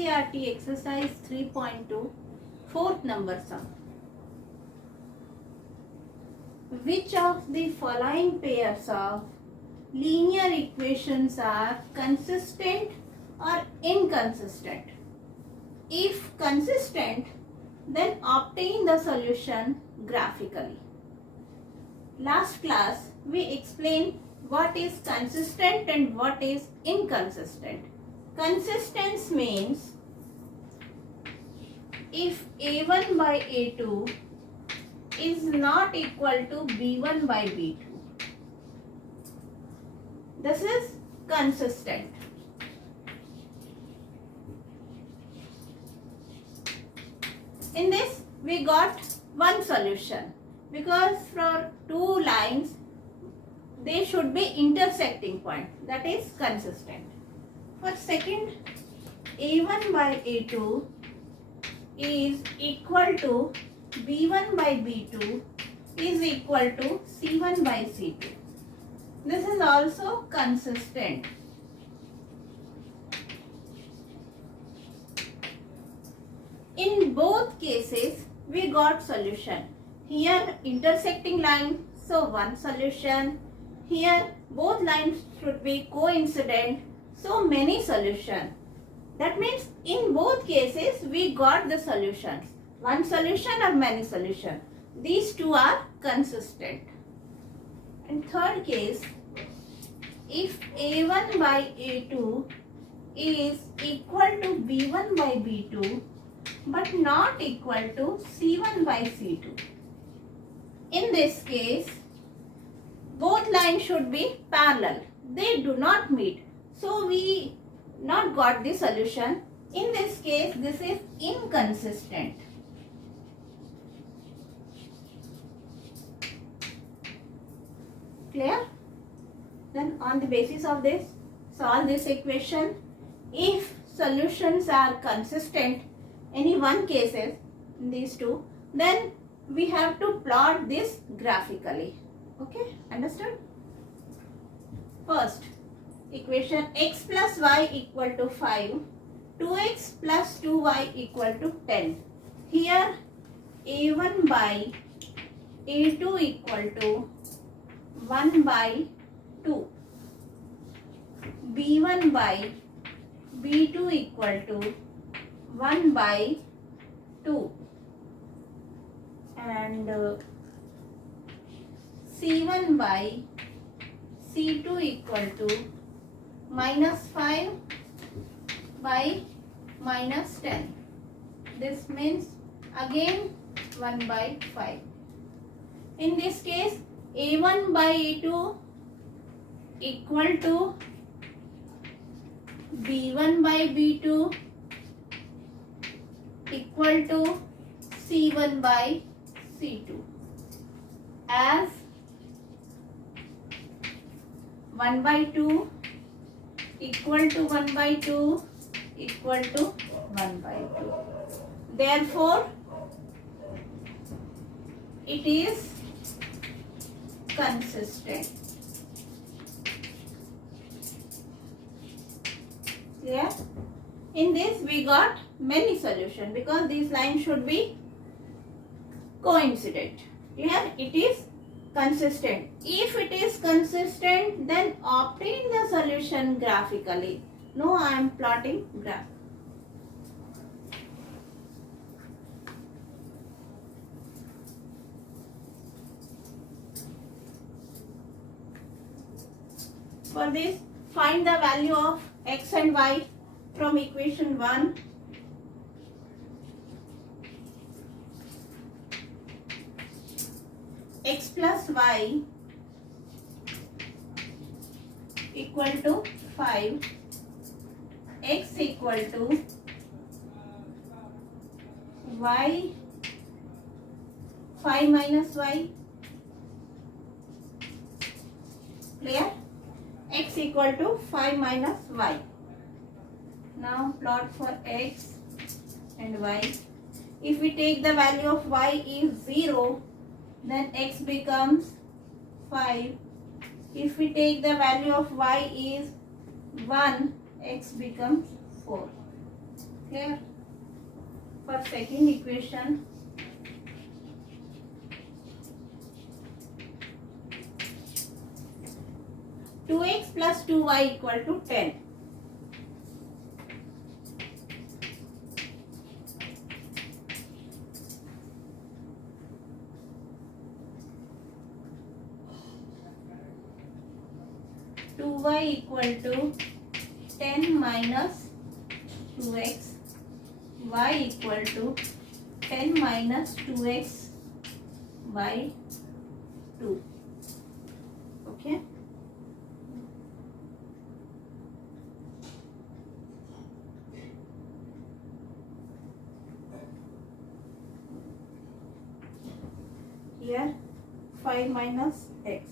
NCERT exercise 3.2, fourth number sum. Which of the following pairs of linear equations are consistent or inconsistent? If consistent, then obtain the solution graphically. Last class we explained what is consistent and what is inconsistent. Consistence means if A1 by A2 is not equal to B1 by B2. This is consistent. In this we got one solution because for two lines they should be intersecting point, that is consistent. For second, A1 by A2 is equal to B1 by B2 is equal to C1 by C2. This is also consistent. In both cases we got solution. Here intersecting line, so one solution. Here both lines should be coincident, so many solutions. That means in both cases we got the solutions. One solution or many solutions. These two are consistent. In third case, if A1 by A2 is equal to B1 by B2 but not equal to C1 by C2. In this case, both lines should be parallel. They do not meet. So we not got the solution. In this case, this is inconsistent. Clear? Then on the basis of this, solve this equation. If solutions are consistent, any one cases, these two, then we have to plot this graphically. Okay, understood? First, equation x plus y equal to 5, 2x plus 2y equal to 10. Here, a1 by a2 equal to 1 by 2. b1 by b2 equal to 1 by 2. And C1 by C2 equal to minus 5 by minus 10. This means again 1 by 5. In this case, A1 by A2 equal to B1 by B2 equal to C1 by C2 as 1 by 2 equal to 1 by 2 equal to 1 by 2. Therefore, it is consistent. Clear? In this we got many solutions because these lines should be coincident. Here it is consistent. If it is consistent, then obtain the solution graphically. No, I am plotting graph. For this, find the value of x and y from equation 1. X plus y equal to 5, x equal to y, 5 minus y. Clear? X equal to 5 minus y. Now plot for x and y. If we take the value of y is 0, then x becomes 5. If we take the value of y is 1, x becomes 4. Clear? For second equation, two x plus 2y equal to 10. Two y equal to 10 minus 2x, y equal to 10 minus 2x by 2. Okay. Here 5 minus x.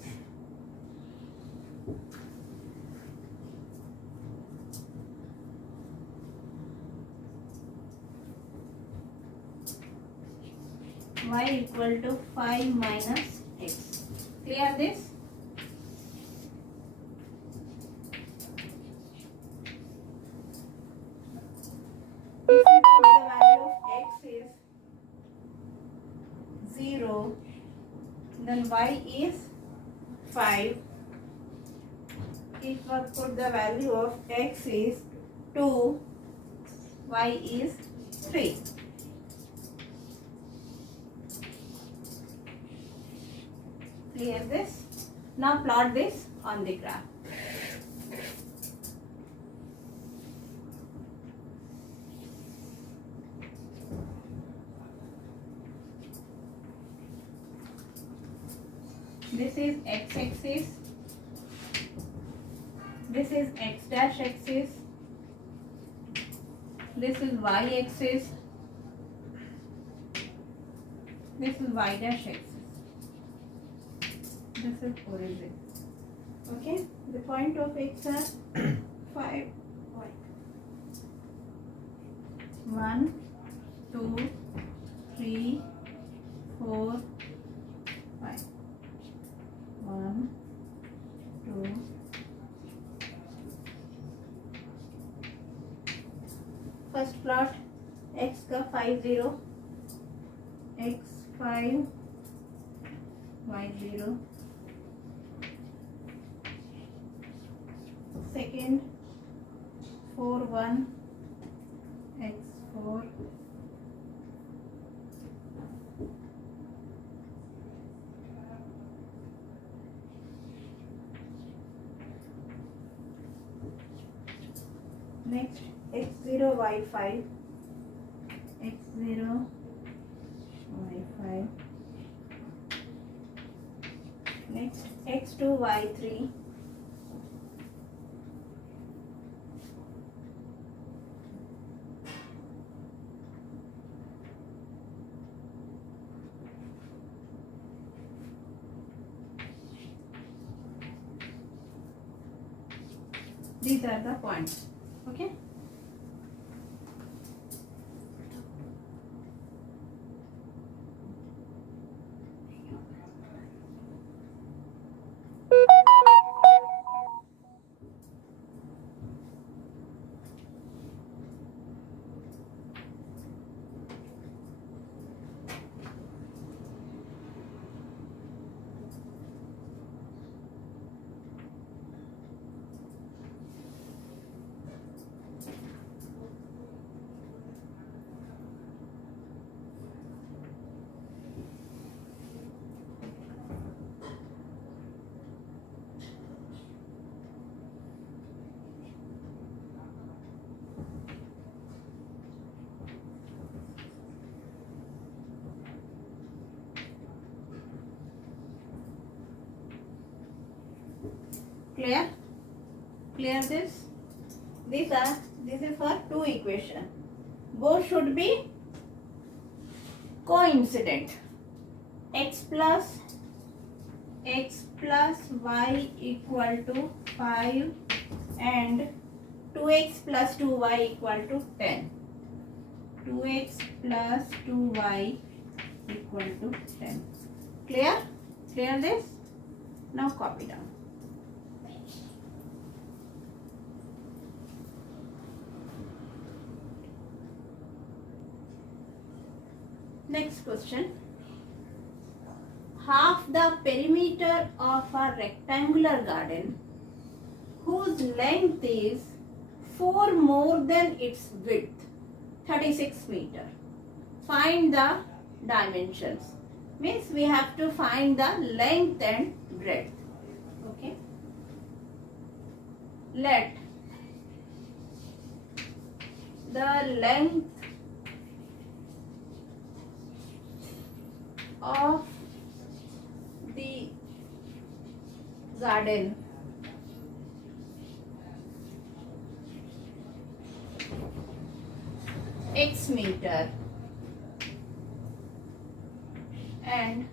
Y equal to 5 minus x. Clear this? If we put the value of x is 0, then y is 5. If we put the value of x is 2, y is 3. Clear this? Now plot this on the graph. This is x-axis, this is x dash axis, this is y-axis, this is y dash axis, this is origin. Okay, the point of x are 5, 1, 2, 3, 4, 5. 1, 2, first plot x का 5 0, x 5, y 0. Second 4 1, x 4. Next x0 y5, x0 y5. Next x2 y3. These are the points. Okay. Clear? Clear this? This is for two equation. Both should be coincident. X plus y equal to 5 and 2x plus 2y equal to 10. 2x plus 2y equal to 10. Clear? Clear this? Now copy down. Next question. Half the perimeter of a rectangular garden whose length is 4 more than its width, 36 meter. Find the dimensions. Means we have to find the length and breadth. Okay. Let the length of the garden x meter and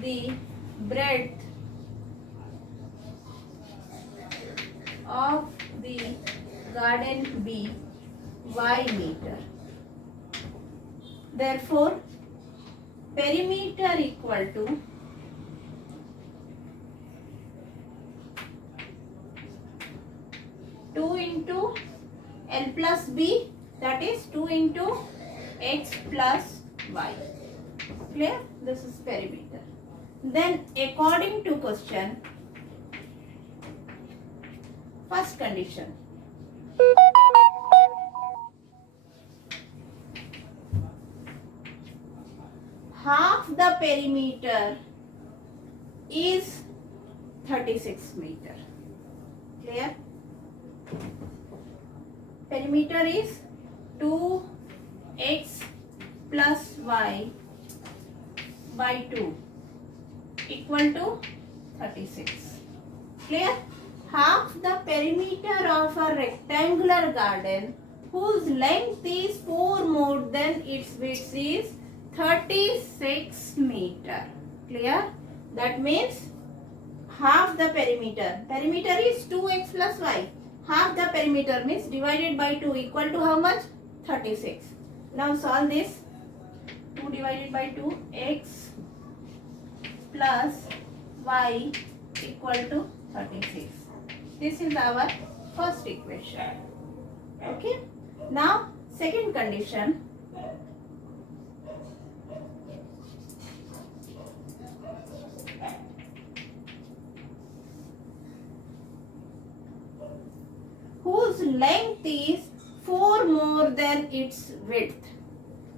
the breadth of the garden be y meter. Therefore, perimeter equal to two into L plus B, that is 2 into x plus y. Clear? This is perimeter. Then according to question, first condition. Half the perimeter is 36 meter. Clear? Perimeter is 2x plus y by 2 equal to 36. Clear? Half the perimeter of a rectangular garden whose length is 4 more than its width is 36 meter. Clear? That means half the perimeter. Perimeter is 2x plus y. Half the perimeter means divided by 2 equal to how much? 36. Now solve this. 2 divided by 2, x plus y equal to 36. This is our first equation. Okay. Now second condition. Whose length is 4 more than its width.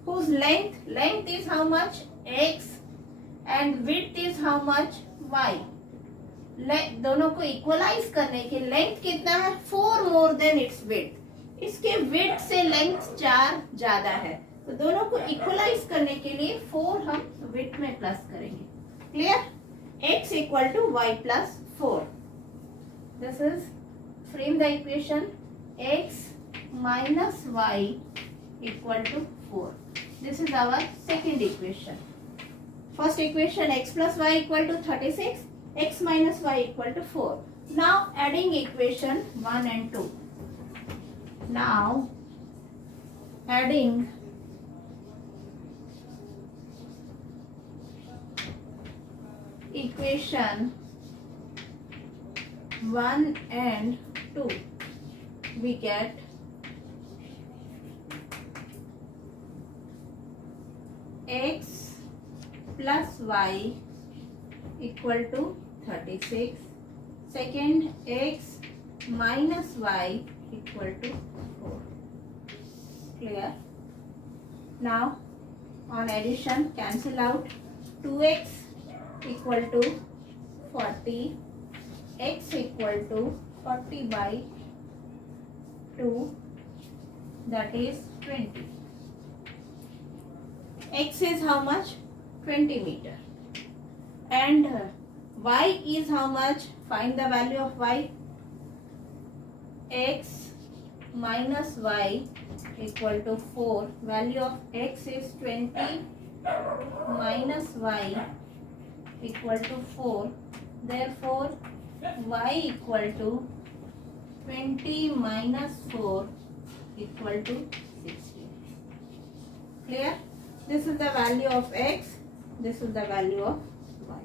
Whose length is how much? X and width is how much? Y. दोनों को equalise करने के length कितना है? 4 more than it's width. इसके width से length 4 ज्यादा है, तो दोनों को इक्वलाइज करने के लिए 4 हम विड्थ में प्लस करेंगे. Clear? x equal to y plus 4. This is frame the equation x minus y equal to 4. This is our second equation. First equation x plus y equal to 36, x minus y equal to 4. Now adding equation 1 and 2. Now adding equation 1 and 2, we get x plus y equal to 36. Second, x minus y equal to 4. Clear? Now on addition, cancel out. 2x equal to 40, x equal to 40 by 2, that is 20. X is how much? 20 meter. And y is how much? Find the value of y. X minus y equal to 4. Value of x is 20 minus y equal to 4. Therefore, y equal to 20 minus 4 equal to 60. Clear? This is the value of x. This is the value of y.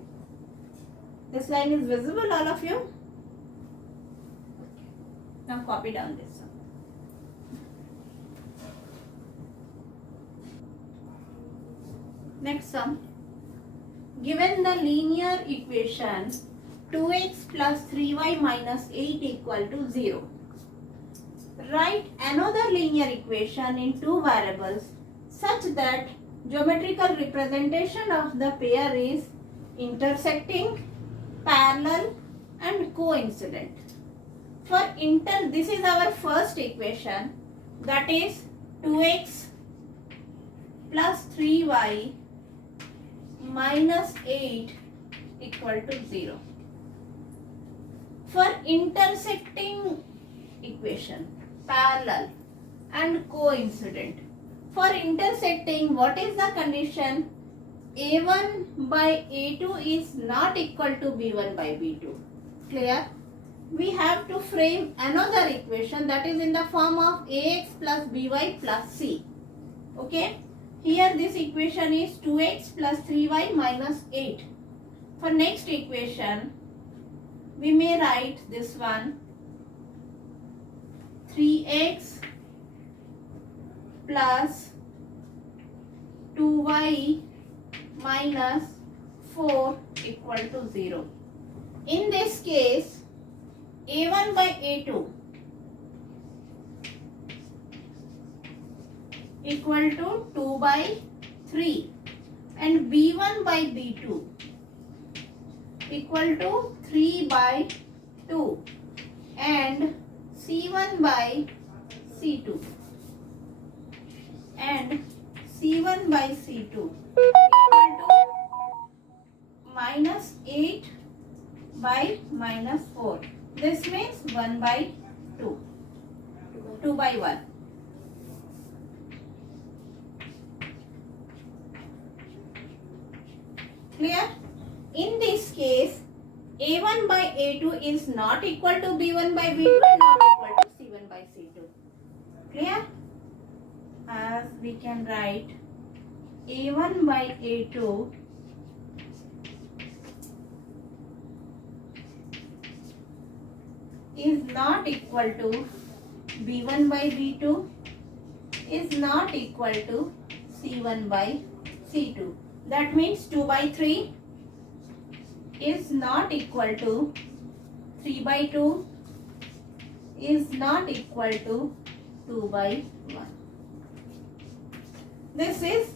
This line is visible, all of you? Okay. Now copy down this one. Next sum. Given the linear equation 2x plus 3y minus 8 equal to 0. Write another linear equation in two variables such that geometrical representation of the pair is intersecting, parallel and coincident. This is our first equation, that is 2x plus 3y minus 8 equal to 0. For intersecting equation, parallel and coincident. For intersecting, what is the condition? A1 by A2 is not equal to B1 by B2. Clear? We have to frame another equation, that is in the form of AX plus BY plus C. Okay? Here this equation is 2x plus 3y minus 8. For next equation, we may write this one, 3x plus 2y minus 4 equal to 0. In this case, A1 by A2 equal to 2 by 3 and B1 by B2 equal to 3 by 2 and C1 by C2 and C1 by C2 equal to minus 8 by minus 4. This means 1 by 2. 2 by 1. Clear? In this case, A1 by A2 is not equal to B1 by B2 and not equal to C1 by C2. Clear? As we can write, A1 by A2 is not equal to B1 by B2 is not equal to C1 by C2. That means 2 by 3 is not equal to 3 by 2 is not equal to 2 by 1. This is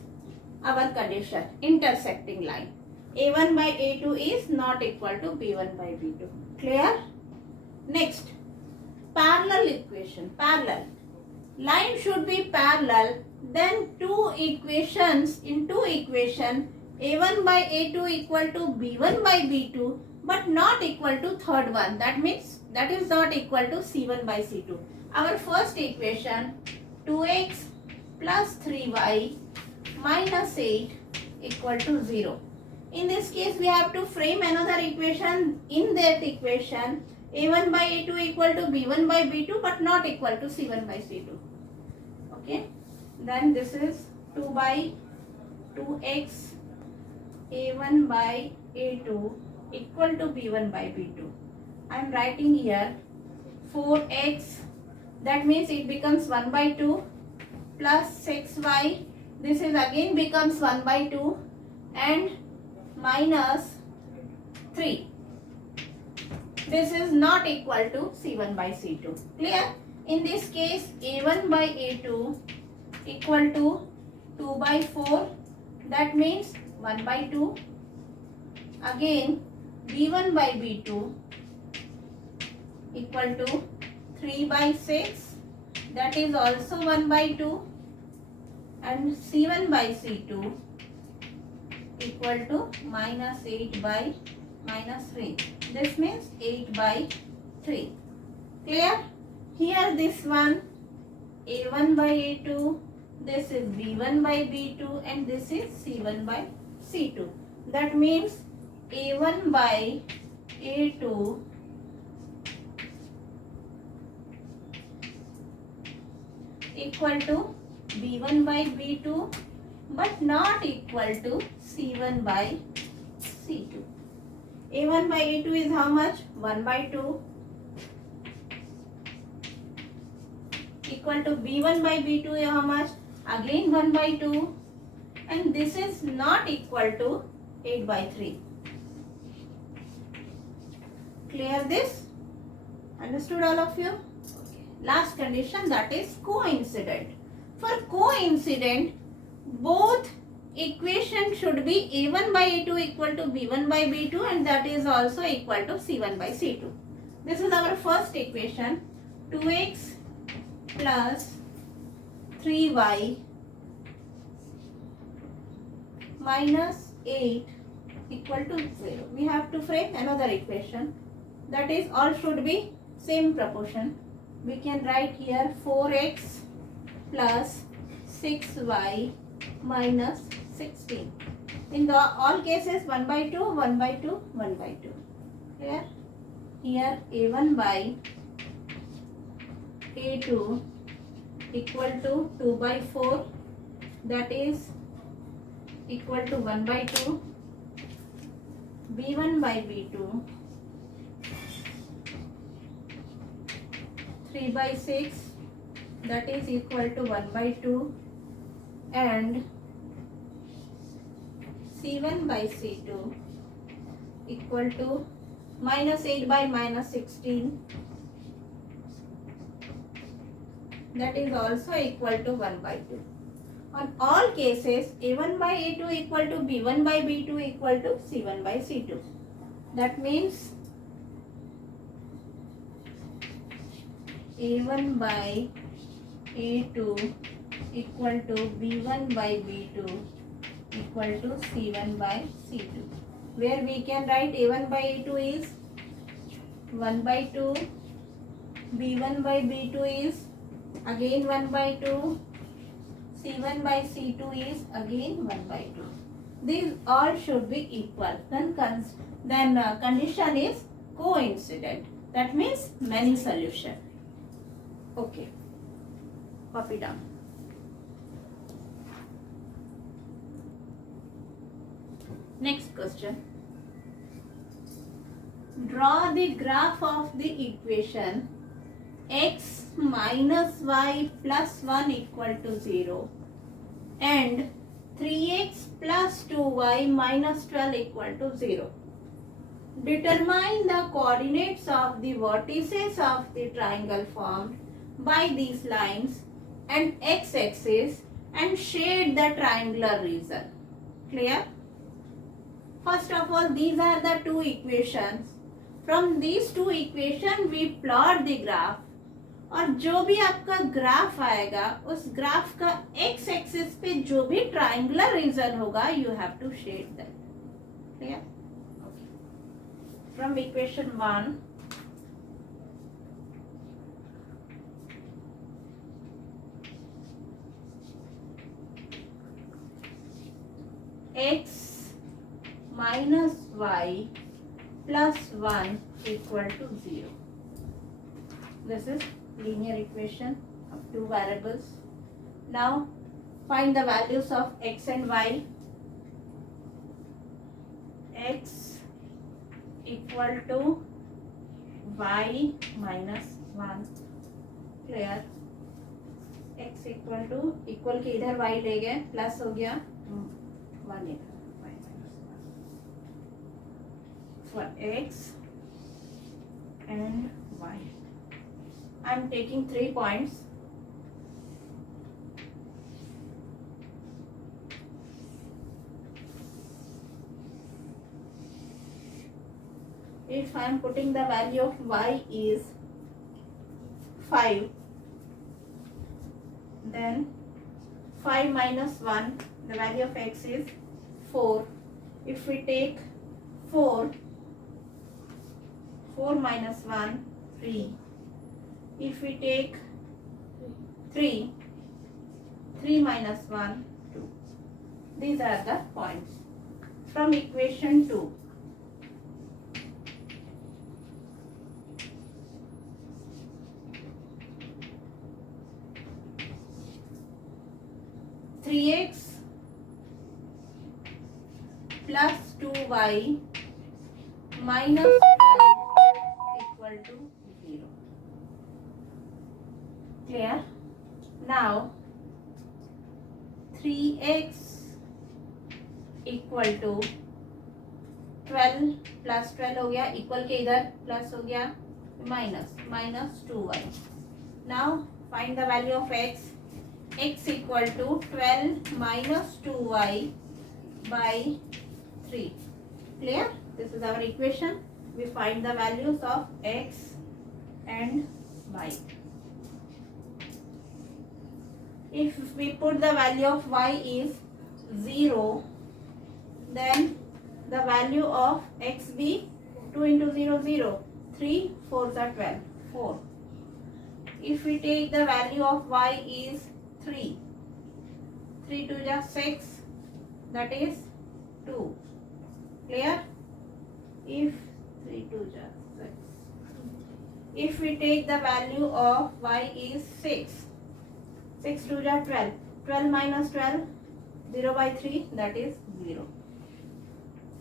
our condition, intersecting line. A1 by A2 is not equal to B1 by B2. Clear? Next, parallel equation. Parallel. Line should be parallel, then two equations, in two equation, A1 by A2 equal to B1 by B2 but not equal to third one. That means that is not equal to C1 by C2. Our first equation, 2x plus 3y minus 8 equal to 0. In this case, we have to frame another equation. In that equation, A1 by A2 equal to B1 by B2 but not equal to C1 by C2. Okay. Then this is 2 by 2x A1 by A2 equal to B1 by B2. I am writing here 4x, that means it becomes 1 by 2 plus 6y, this is again becomes 1 by 2 and minus 3. This is not equal to C1 by C2. Clear? In this case, A1 by A2 equal to 2 by 4, that means 1 by 2. Again, B1 by B2 equal to 3 by 6, that is also 1 by 2. And C1 by C2 equal to minus 8 by minus 3. This means 8 by 3. Clear? Here this one, A1 by A2, this is B1 by B2 and this is C1 by C2. That means A1 by A2 equal to B1 by B2 but not equal to C1 by C2. A1 by A2 is how much? 1 by 2 equal to B1 by B2 is how much? Again 1 by 2 and this is not equal to 8 by 3. Clear this? Understood all of you? Okay. Last condition, that is coincident. For coincident, both equation should be a1 by a2 equal to b1 by b2 and that is also equal to c1 by c2. This is our first equation. 2x plus 3y minus 8 equal to 0. We have to frame another equation. That is, all should be same proportion. We can write here 4x plus 6y minus 16. In the all cases 1 by 2, 1 by 2, 1 by 2. Clear? Here a1 by a2 equal to 2 by 4, that is equal to 1 by 2. b1 by b2 3 by 6, that is equal to 1 by 2, and c1 by c2 equal to minus 8 by minus 16, that is also equal to 1 by 2. On all cases, a1 by a2 equal to b1 by b2 equal to c1 by c2. That means a1 by a2 equal to b1 by b2 equal to c1 by c2. Where we can write a1 by a2 is 1 by 2, b1 by b2 is again 1 by 2, c1 by c2 is again 1 by 2. These all should be equal. Then condition is coincident. That means many solution. Okay. Copy down. Next question. Draw the graph of the equation x minus y plus 1 equal to 0 and 3x plus 2y minus 12 equal to 0. Determine the coordinates of the vertices of the triangle formed by these lines and x-axis and shade the triangular region. Clear? First of all, these are the two equations. From these two equations we plot the graph और जो भी आपका graph आएगा उस graph का x axis पे जो भी ट्राइंगुलर रीजन होगा you have to shade that. Clear? From equation 1 x minus y plus 1 equal to 0. This is linear equation of two variables. Now find the values of x and y. X equal to y minus 1. Clear? x equal to equal के इधर y ले गए plus हो गया 1 इधर y minus 1 for x and y. I am taking 3 points. If I am putting the value of y is 5, then 5 minus 1, the value of x is 4. If we take 4 minus 1, 3. If we take 3 minus 1, 2. These are the points. From equation 2. x plus 2y minus 12 equal to 0. Clear? Now 3x equal to 12 plus 12 हो गया, equal के इधर plus हो गया, minus 2y. Now find the value of x equal to 12 minus 2y by 3. Clear? This is our equation. We find the values of x and y. If we put the value of y is 0, then the value of x be 2 into 0, 0. 3, 4s are 12, 4. If we take the value of y is 3, 3 to just 6, that is 2. Clear? If 3 to just 6. If we take the value of y is 6, 6 to just 12. 12 minus 12, 0 by 3, that is 0.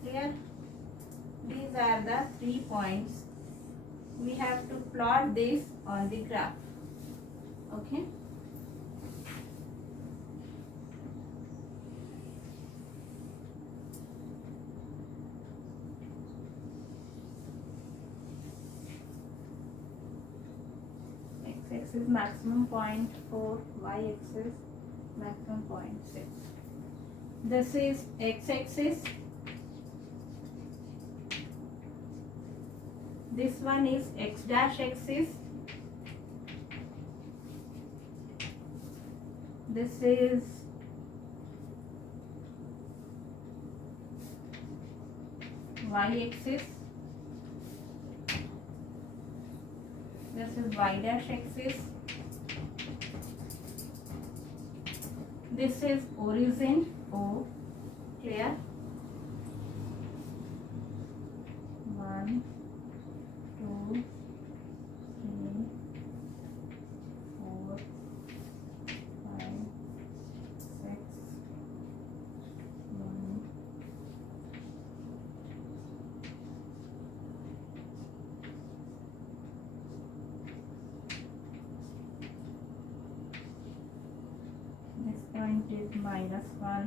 Clear? These are the 3 points. We have to plot this on the graph. Okay? X-axis maximum 0.4, y-axis maximum 0.6. This is x-axis. This one is x dash axis. This is y-axis. This is y dash axis. This is origin O. Clear? 1, 2, 3, 4, 5, 6, 1. This point is -1.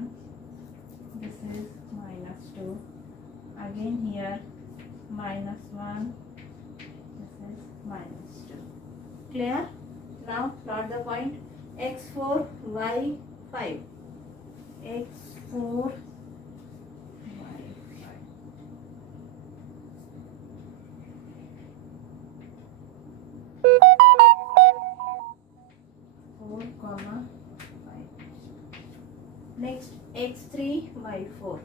This is -2. Again here -1. This is -2. Clear? Now plot the point x4, y5. x4, y5. Four comma 5. Next x3, y4.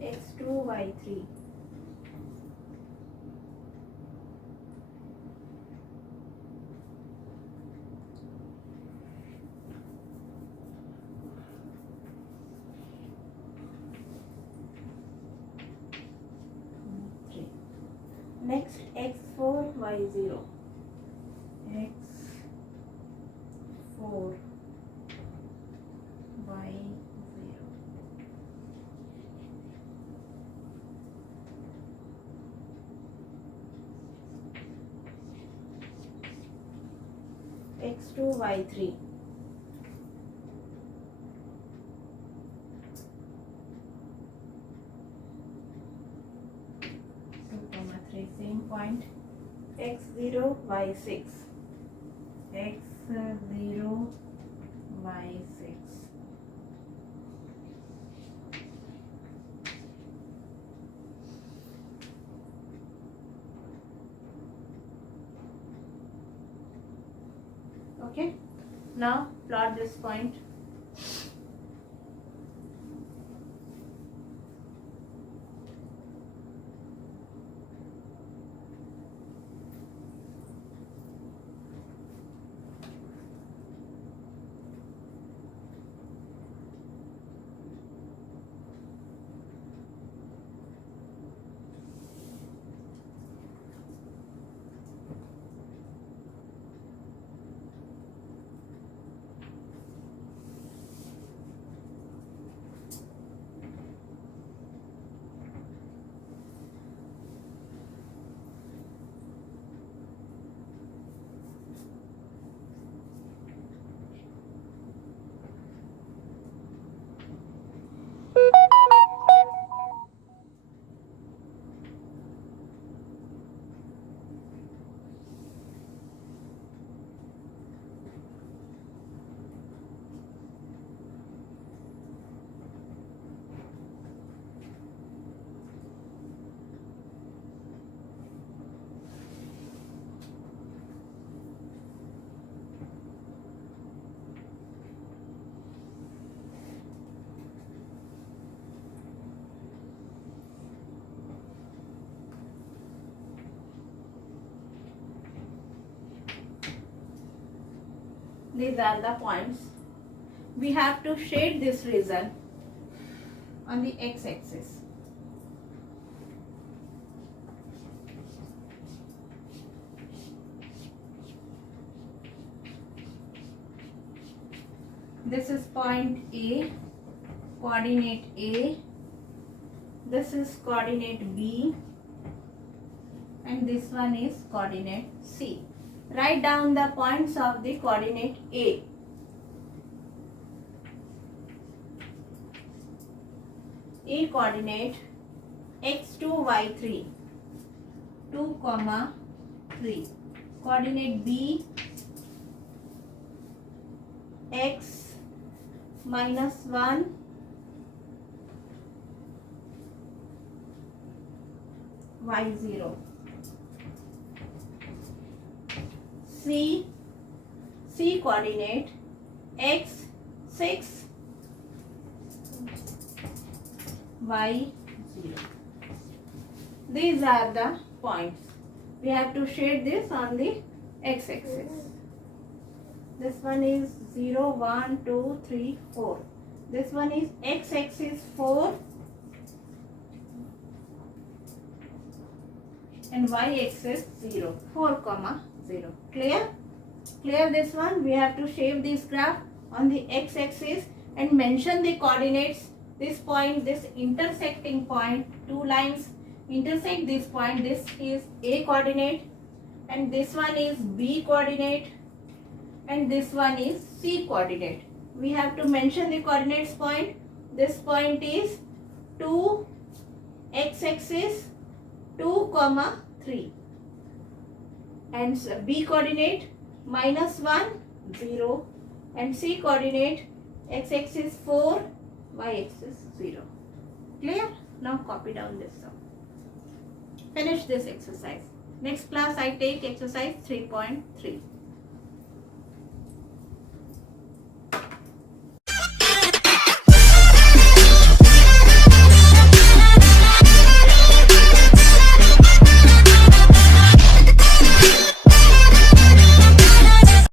x2, y3. Next x4, y0. x4, y0. x2, y3. Same point. x0, y6. x0, y6. Okay. Now plot this point. These are the points. We have to shade this region on the x-axis. This is point A, coordinate A. This is coordinate B. And this one is coordinate C. Write down the points of the coordinate A. A coordinate x2, y3, 2, 3. Coordinate B, x minus 1, y0. C coordinate x 6, y0. These are the points. We have to shade this on the x-axis. This one is 0, 1, 2, 3, 4. This one is x-axis 4 and y-axis 0. 4, 0. Clear? Clear this one? We have to shape this graph on the x-axis and mention the coordinates. This point, this intersecting point, two lines intersect this point. This is A coordinate and this one is B coordinate and this one is C coordinate. We have to mention the coordinates point. This point is 2, x-axis 2, 3 and B coordinate -1, 0 and C coordinate x-axis 4, y-axis 0. Clear? Now copy down this sum. Finish this exercise. Next class I take exercise 3.3.